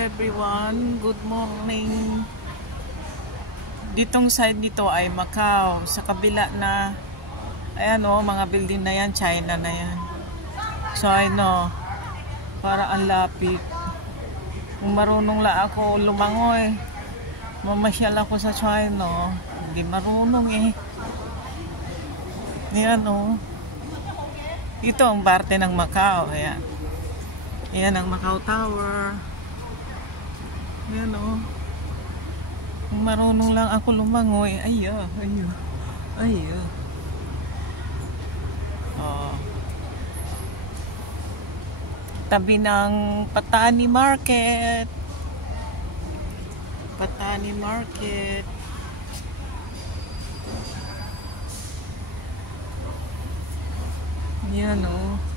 everyone, good morning. Ditong side dito ay Macau. Sa kabila na, ayan o, mga building na yan, China na yan. So I know, para ang lapit. Kung marunong lang ako lumangoy, mamasyal ako sa China. Hindi marunong eh. Yan o. Ito ang parte ng Macau. Ayan. Ayan ang Macau Tower. Ayan o. Kung marunong lang ako lumangoy. Ayo. Oh. Tabi ng Patani Market. Patani Market. Yan o.